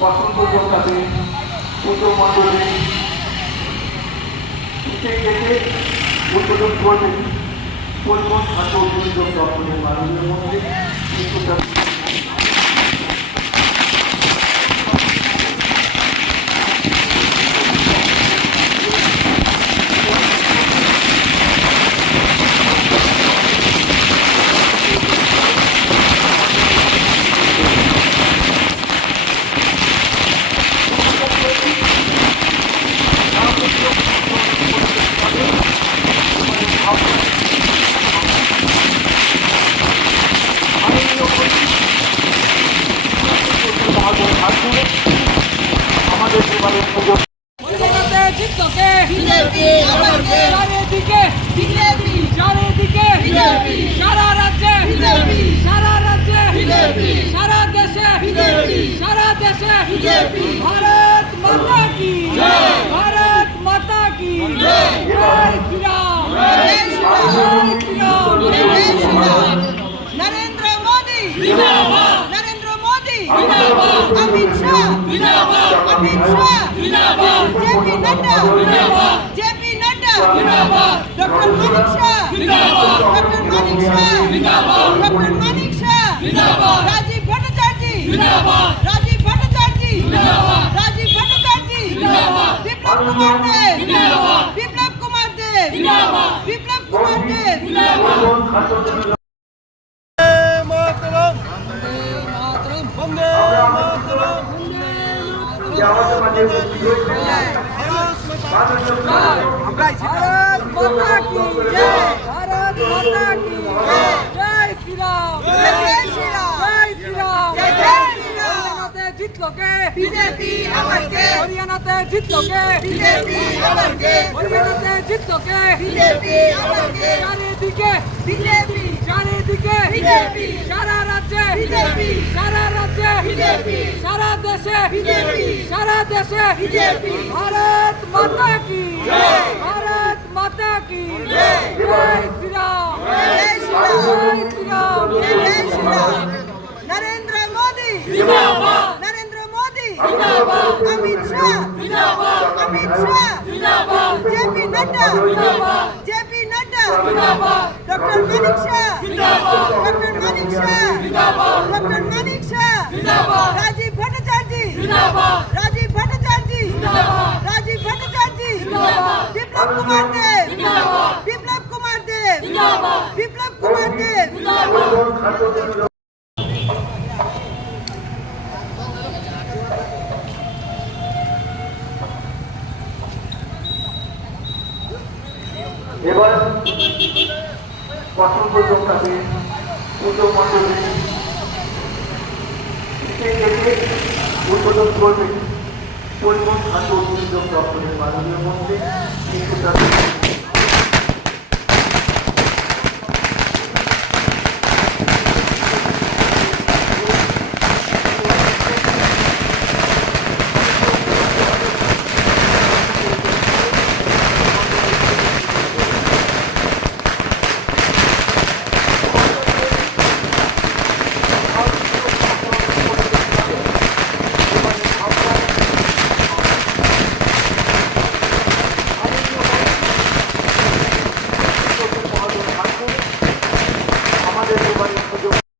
অসংখ্য যোদ্ধাতে পুজো মণ্ডলী উদ্বোধন করবেন পরিবহন খাদ্য উদ্যোগ দপ্তরের মাননীয় মন্ত্রী আমাদের জীবনের পুজো সারা রাজ্যে সারা দেশে ভারত মাতা কি ভারত মাতা কি জয় শ্রীরাম नरेंद्र मोदी नरेंद्र मोदी अमित शाह जेपी नड्डा डॉक्टर मानिक शाह राजीव भट्टाचार्य विप्लव कुमार देव भारत माता की जय जय श्री राम हरियाणाते जितलोगे बीजेपी अमर के हरियाणाते जितलोगे बीजेपी अमर के हरियाणाते जितलोगे बीजेपी अमर के চারিদিকে बीजेपी চারিদিকে সারা রাজ্যে সারা দেশে ভারত মাতা কি জয় শ্রীরাম नरेंद्र मोदी अमित शाह जेपी नड्डा डॉक्टर मानिक शाह राजीव भट्टाचार्य विप्लव कुमार देव এবার অসংখ্য যোদ্ধাতে পুজো মণ্ডলী উদ্বোধন করবেন পরিবহন খাদ্য উদ্যোগ দপ্তরের মাননীয় মন্ত্রী